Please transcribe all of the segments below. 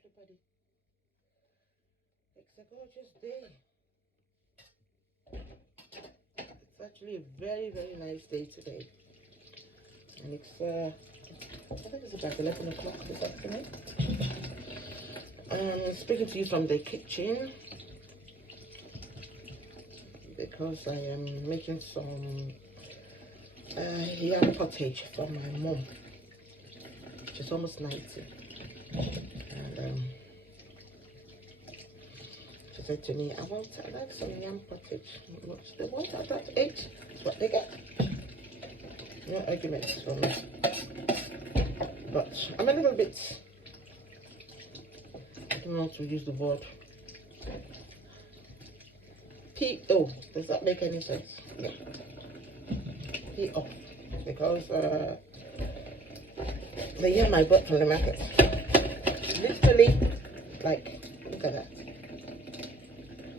everybody. It's a gorgeous day. It's actually a very, very nice day today. And it's, I think it's about 11 o'clock this afternoon. I'm speaking to you from the kitchen because I am making some yam pottage for my mom. She's almost 90. And she said to me, I like some yam pottage. What they want at that age is what they get. No arguments from me. But I'm a little bit, I don't know how to use the word. P.O. Does that make any sense? Yeah. P.O. Because the yam I bought from the market, literally, like, look at that.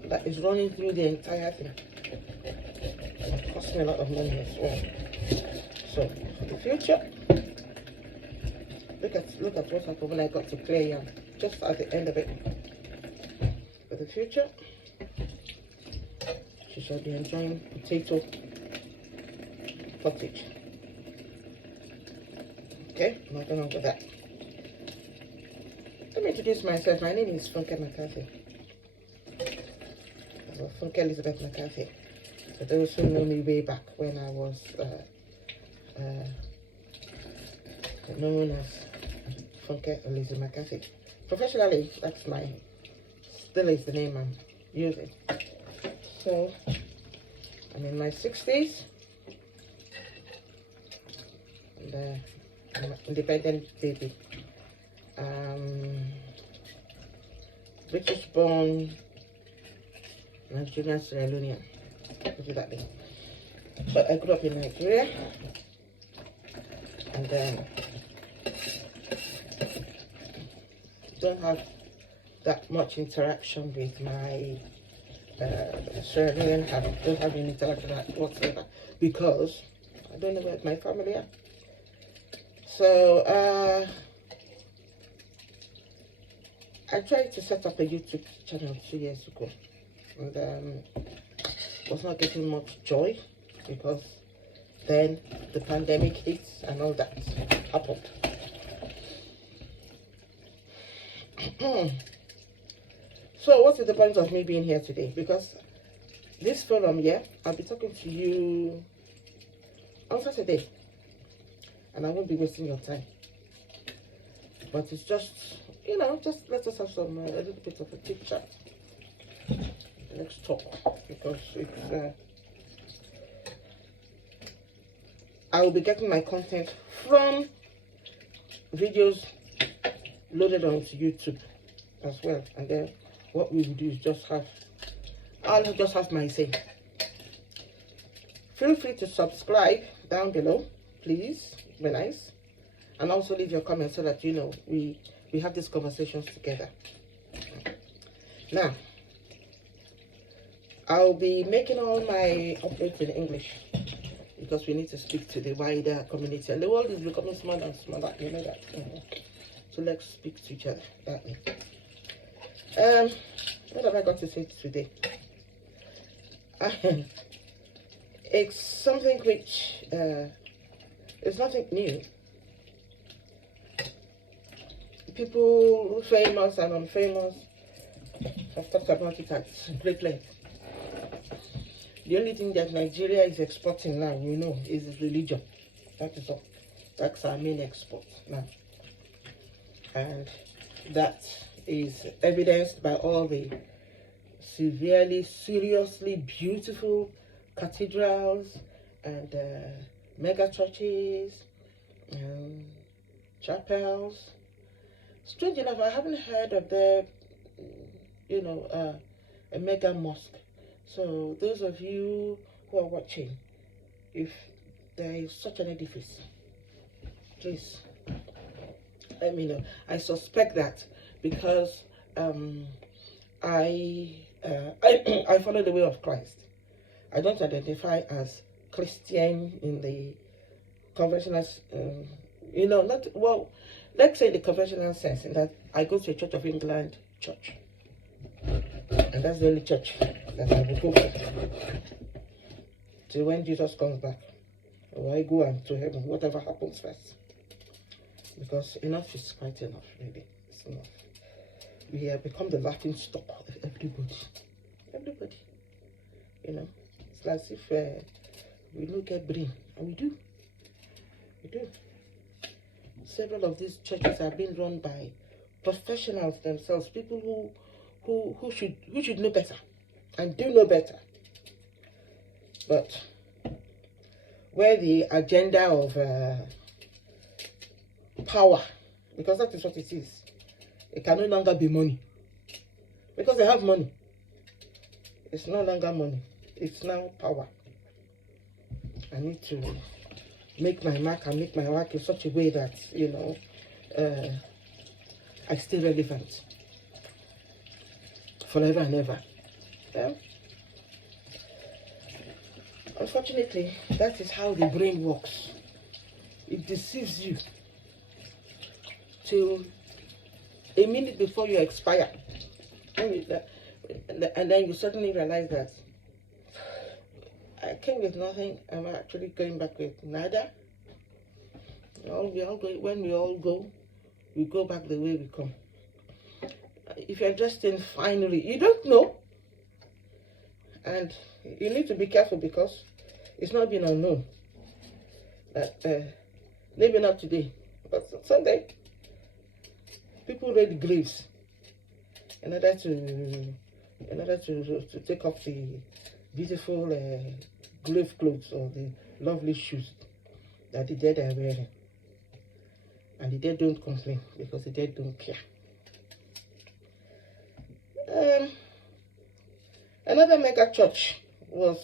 That is running through the entire thing. It cost me a lot of money as well. So for the future, look at what happened when I got to clear yam just at the end of it. For the future, she shall be enjoying potato pottage. Okay, not going on with that. Let me introduce myself. My name is Funke McCarthy. Funke Elizabeth McCarthy. For those who know me way back when I was known as Funke Elizabeth McCarthy. Professionally, that's still is the name I'm using. So, I'm in my 60s. And I'm an independent baby. British born, Nigerian Sierra Leonean. Put it that way. But I grew up in Nigeria. And don't have that much interaction with my Sierra Leonean. Don't have any interaction whatsoever because I don't know where my family are. So I tried to set up a YouTube channel 2 years ago, and was not getting much joy because then the pandemic hit and all that happened. So what is the point of me being here today? Because this forum here, I'll be talking to you on Saturday, and I won't be wasting your time. But it's just, you know, just let us have some a little bit of a chit chat. Let's talk, because it's I will be getting my content from videos loaded onto YouTube as well, and then what we will do is I'll just have my say. Feel free to subscribe down below, please. It'd be nice. And also leave your comments so that you know we have these conversations together. Now, I'll be making all my updates in English because we need to speak to the wider community. And the world is becoming smaller and smaller, you know that. So let's speak to each other that way. What have I got to say today? It's something which it's nothing new. People famous and unfamous have talked about it at great length. The only thing that Nigeria is exporting now, you know, is religion. That is all. That's our main export now. And that is evidenced by all the seriously beautiful cathedrals and mega churches and chapels. Strange enough, I haven't heard of a mega mosque. So those of you who are watching, if there is such an edifice, please let me know. I suspect that because I follow the way of Christ. I don't identify as Christian in the conventional, let's say the conventional sense, in that I go to a Church of England church, and that's the only church that I will go for till when Jesus comes back, or I go and to heaven, whatever happens first. Because enough is quite enough, really. It's enough. We have become the laughing stock of everybody. Everybody. You know, it's as if we look at brain, and we do. We do. Several of these churches are being run by professionals themselves, people who should know better and do know better. But where the agenda of power, because that is what it is, it can no longer be money. Because they have money. It's no longer money. It's now power. I need to make my mark and make my work in such a way that, you know, I stay relevant forever and ever. Yeah? Unfortunately, that is how the brain works. It deceives you till a minute before you expire. And then you suddenly realize that I came with nothing. I'm actually going back with nada. When we all go, we go back the way we come. If you're dressed in finery, you don't know. And you need to be careful because it's not been unknown that maybe not today, but Sunday, people raid graves in order to take off the beautiful grave clothes or the lovely shoes that the dead are wearing. And the dead don't complain because the dead don't care. Another mega church was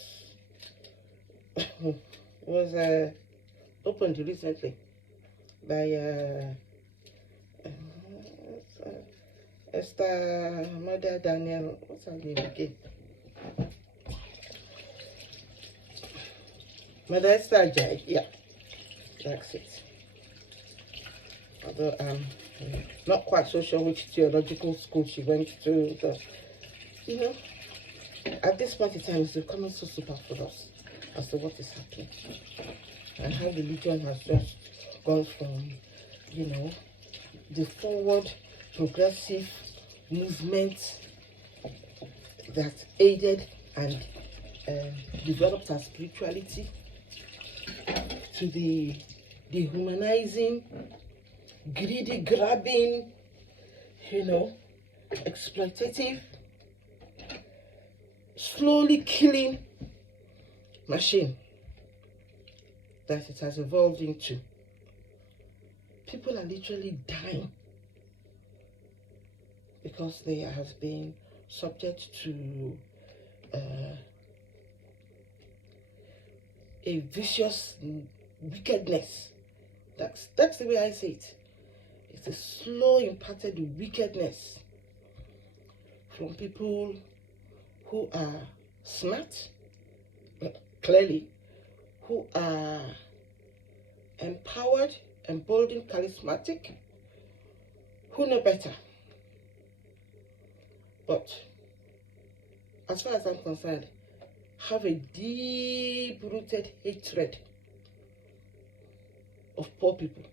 opened recently by Esther Mother Daniel. What's her name again? Mother Esther Ajayi. Yeah, that's it. Although I'm not quite so sure which theological school she went to, but you know, at this point in time, it's becoming so superfluous as to what is happening and how religion has just gone from, you know, the forward progressive movement that aided and developed our spirituality to the dehumanizing, greedy, grabbing, you know, exploitative, slowly killing machine that it has evolved into. People are literally dying because they have been subject to a vicious wickedness. That's the way I see it. It's a slow imparted wickedness from people who are smart, clearly, who are empowered, emboldened, charismatic, who know better. But as far as I'm concerned, have a deep-rooted hatred of poor people.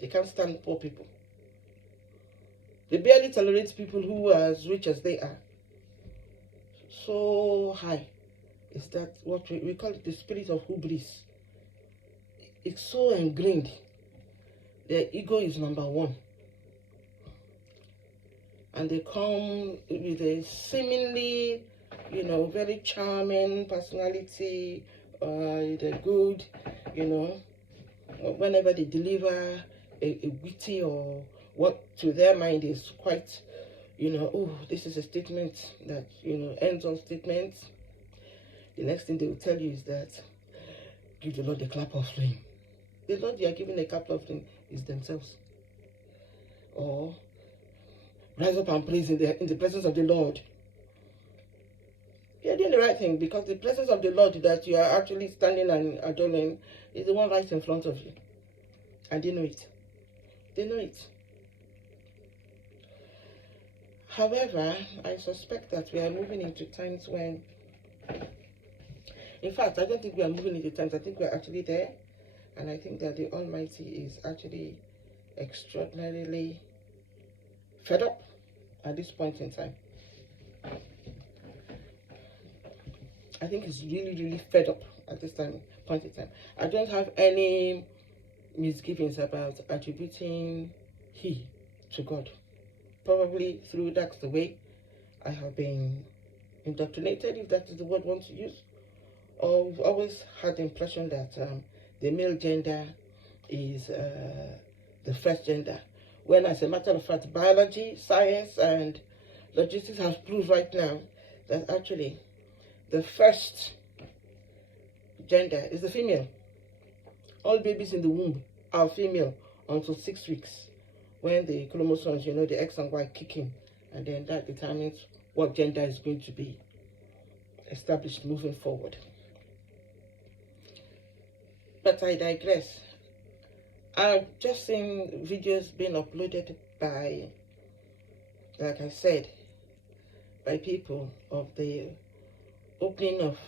They can't stand poor people. They barely tolerate people who are as rich as they are. So high is that what we call it, the spirit of hubris. It's so ingrained. Their ego is number one. And they come with a seemingly, you know, very charming personality, they're good, you know, whenever they deliver a witty or what to their mind is quite, you know, oh, this is a statement that, you know, ends on statements. The next thing they will tell you is that, give the Lord a clap offering. The Lord you are giving a clap offering is themselves. Or rise up and praise in the presence of the Lord. You're doing the right thing because the presence of the Lord that you are actually standing and adoring is the one right in front of you. And they know it. They know it. However, I suspect that we are moving into times when, in fact, I don't think we are moving into times, I think we are actually there. And I think that the Almighty is actually extraordinarily fed up at this point in time. I think he's really, really fed up at this point in time. I don't have any misgivings about attributing he to God. Probably through that's the way I have been indoctrinated, if that is the word one to use. Or we've always had the impression that the male gender is the first gender. When, as a matter of fact, biology, science, and logistics have proved right now that actually the first gender is the female. All babies in the womb are female until 6 weeks, when the chromosomes, the X and Y kick in, and then that determines what gender is going to be established moving forward. But I digress. I've just seen videos being uploaded by, like I said, by people of the opening of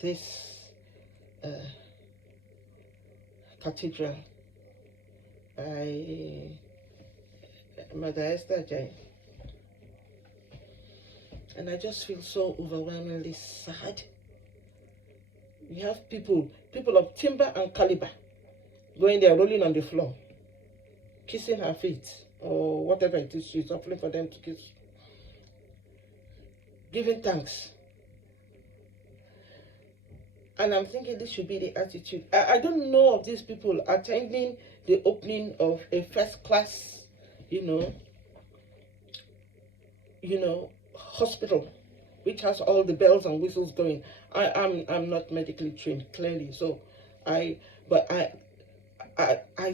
this cathedral by Mother Esther Ajayi. And I just feel so overwhelmingly sad. We have people of timber and caliber going there, rolling on the floor, kissing her feet, or whatever it is she's offering for them to kiss, giving thanks. And I'm thinking this should be the attitude. I don't know of these people attending the opening of a first-class, hospital, which has all the bells and whistles going. I'm not medically trained, clearly, so I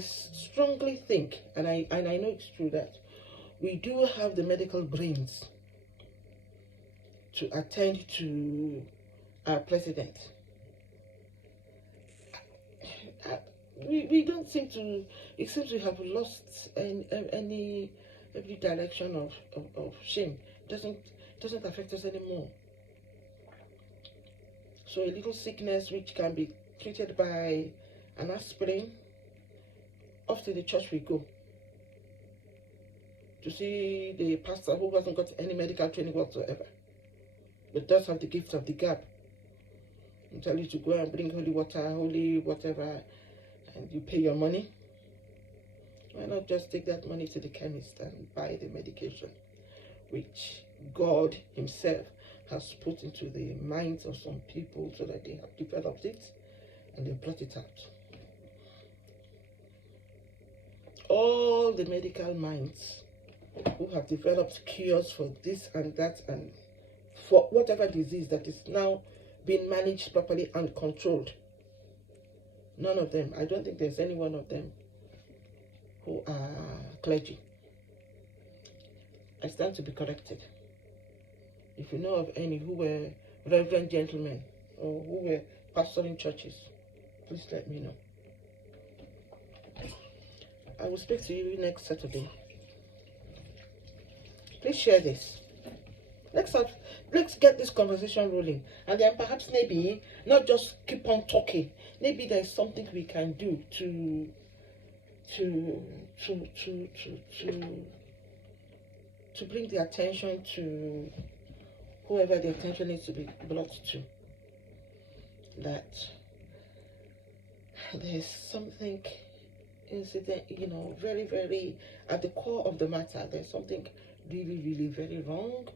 strongly think, and I know it's true, that we do have the medical brains to attend to our president. We don't seem to, it seems we have lost every direction of shame. It doesn't affect us anymore. So a little sickness which can be treated by an aspirin, off to the church we go to see the pastor who hasn't got any medical training whatsoever, but does have the gift of the gab, and tell you to go and bring holy water, holy whatever, and you pay your money. Why not just take that money to the chemist and buy the medication which God himself has put into the minds of some people so that they have developed it and they brought it out. All the medical minds who have developed cures for this and that and for whatever disease that is now being managed properly and controlled, none of them, I don't think there's any one of them who are clergy. I stand to be corrected. If you know of any who were reverend gentlemen or who were pastoring churches, please let me know. I will speak to you next Saturday. Please share this. Let's get this conversation rolling, and then perhaps maybe not just keep on talking. Maybe there's something we can do to bring the attention to whoever the attention needs to be brought to. That there's something incident, very, very at the core of the matter. There's something really, really very wrong,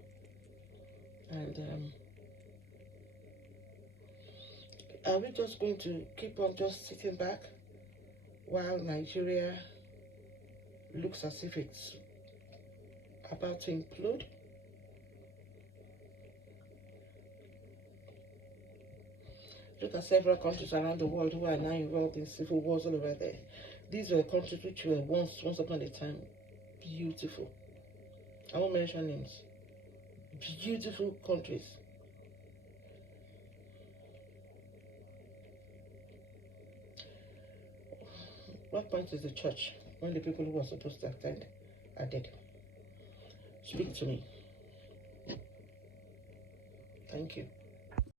and are we just going to keep on just sitting back while Nigeria looks as if it's about to implode? Look at several countries around the world who are now involved in civil wars all over there. These were countries which were once upon a time beautiful. I won't mention names. Beautiful countries. What point is the church when the people who are supposed to attend are dead? Speak to me. Thank you.